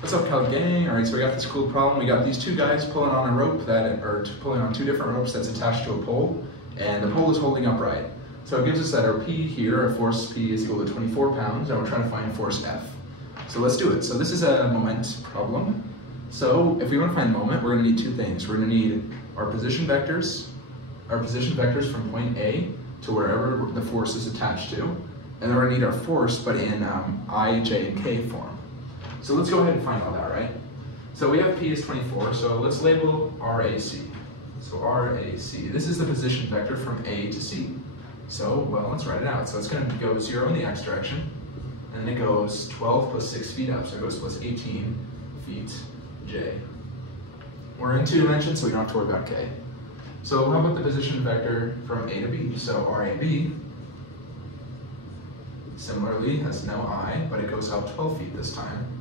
What's up, Cal gang? All right, so we got this cool problem. We got these two guys pulling on a rope pulling on two different ropes that's attached to a pole, and the pole is holding upright. So it gives us that our P here, our force P is equal to 24 pounds, and we're trying to find force F. So let's do it. So this is a moment problem. So if we want to find moment, we're going to need two things. We're going to need our position vectors from point A to wherever the force is attached to, and then we're going to need our force, but in I, J, and K form. So let's go ahead and find all that, right? So we have P is 24, so let's label RAC. So RAC, this is the position vector from A to C. So, well, let's write it out. So it's going to go 0 in the x direction, and then it goes 12 plus 6 feet up, so it goes plus 18 feet J. We're in two dimensions, so we don't have to worry about K. So how about the position vector from A to B? So RAB, similarly, has no I, but it goes up 12 feet this time.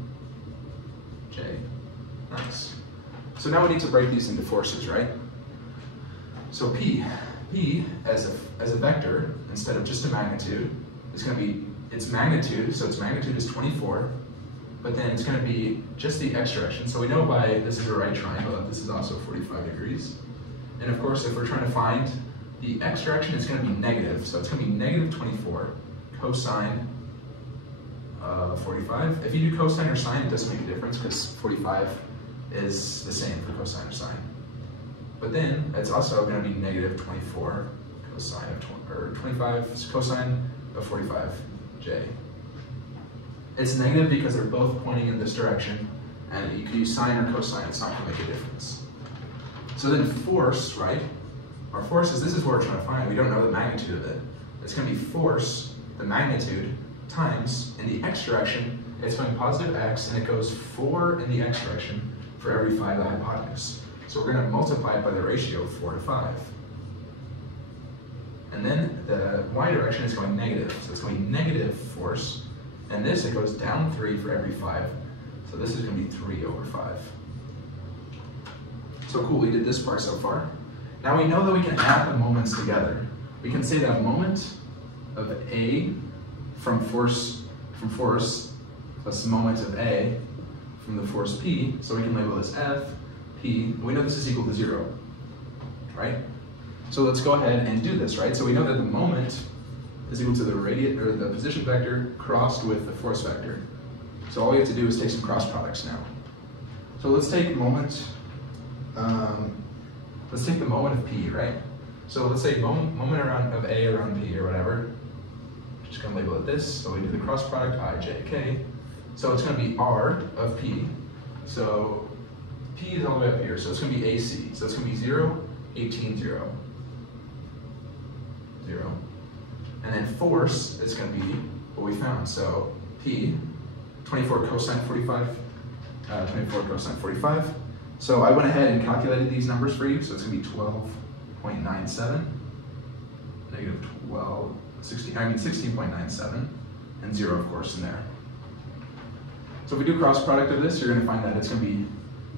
J. Nice. So now we need to break these into forces, right? So P as a vector, instead of just a magnitude, is going to be its magnitude, so its magnitude is 24, but then it's going to be just the x direction. So we know by this is a right triangle that this is also 45 degrees. And of course, if we're trying to find the x direction, it's going to be negative. So it's going to be negative 24 cosine 45. If you do cosine or sine, it doesn't make a difference because 45 is the same for cosine or sine. But then it's also going to be negative 24 cosine of 25 cosine of 45J. It's negative because they're both pointing in this direction, and you can use sine or cosine, it's not going to make a difference. So then force, right? Our force is, this is what we're trying to find. We don't know the magnitude of it. It's going to be force, the magnitude, times, in the x direction, it's going positive x, and it goes 4 in the x direction for every 5 the hypotenuse. So we're going to multiply it by the ratio of 4 to 5. And then the y direction is going negative, so it's going negative force, and this, it goes down 3 for every 5, so this is going to be 3 over 5. So cool, we did this part so far. Now we know that we can add the moments together. We can say that moment of A from force plus moment of A from the force P, so we can label this F, P, we know this is equal to 0, right? So let's go ahead and do this, right? So we know that the moment is equal to the position vector crossed with the force vector. So all we have to do is take some cross products now. So let's take moment, let's take the moment of P, right? So let's say moment of A around P or whatever. Just gonna label it this. So we do the cross product I, J, K. So it's gonna be R of P. So P is all the way up here, so it's gonna be AC. So it's gonna be 0, 18, 0. 0. And then force is gonna be what we found. So P, 24 cosine 45, 24 cosine 45. So I went ahead and calculated these numbers for you. So it's gonna be 12.97, negative 16.97, and 0 of course in there. So if we do cross product of this, you're gonna find that it's gonna be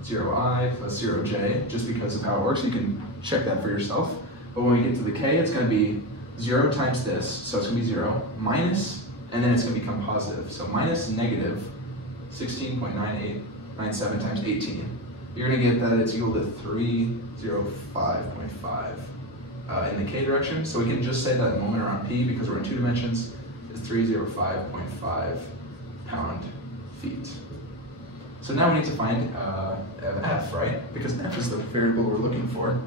0i plus 0j, just because of how it works. You can check that for yourself. But when we get to the k, it's gonna be 0 times this, so it's gonna be 0, minus, and then it's gonna become positive. So minus negative 16.9897 times 18. You're gonna get that it's equal to 305.5 in the k direction. So we can just say that moment around P, because we're in two dimensions, is 305.5 pound-feet. So now we need to find F, right? Because F is the variable we're looking for.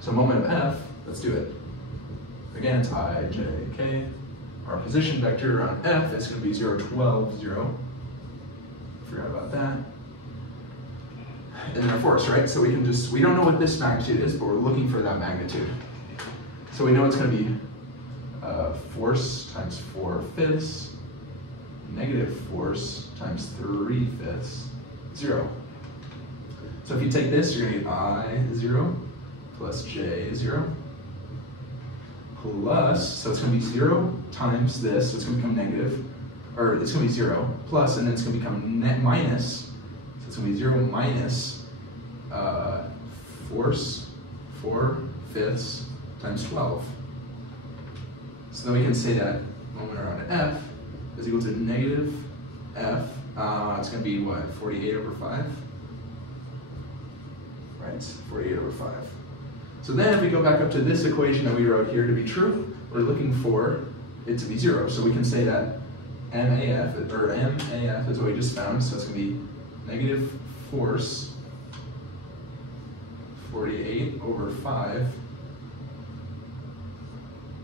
So moment of F, let's do it. Again, it's I, J, K. Our position vector on F is going to be 0, 12, 0. Forgot about that. And then our force, right? So we don't know what this magnitude is, but we're looking for that magnitude. So we know it's going to be force times 4/5, negative force times 3/5, 0. So if you take this, you're going to get I, 0, plus J, 0, plus, so it's going to be 0 times this, so it's going to become negative, or it's going to be 0, plus, and then it's going to become minus, so it's going to be 0 minus force 4/5 times 12. So then we can say that moment around F is equal to negative it's going to be what, 48 over 5? Right, 48 over 5. So then if we go back up to this equation that we wrote here to be true, we're looking for it to be 0. So we can say that MAF is what we just found, so it's going to be negative force 48 over 5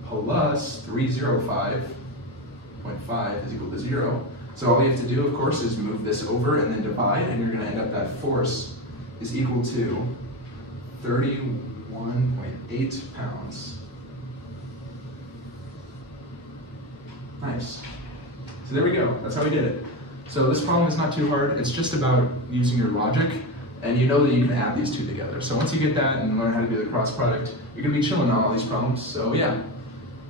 plus 305.5 is equal to 0. So all we have to do, of course, is move this over and then divide, and you're going to end up that force is equal to 31.8 pounds. Nice. So there we go. That's how we did it. So this problem is not too hard. It's just about using your logic, and you know that you can add these two together. So once you get that and learn how to do the cross product, you're going to be chilling on all these problems. So yeah,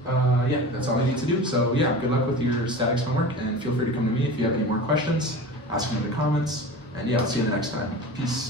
that's all you need to do. So yeah, good luck with your statics homework, and feel free to come to me if you have any more questions. Ask me in the comments, and yeah, I'll see you the next time. Peace.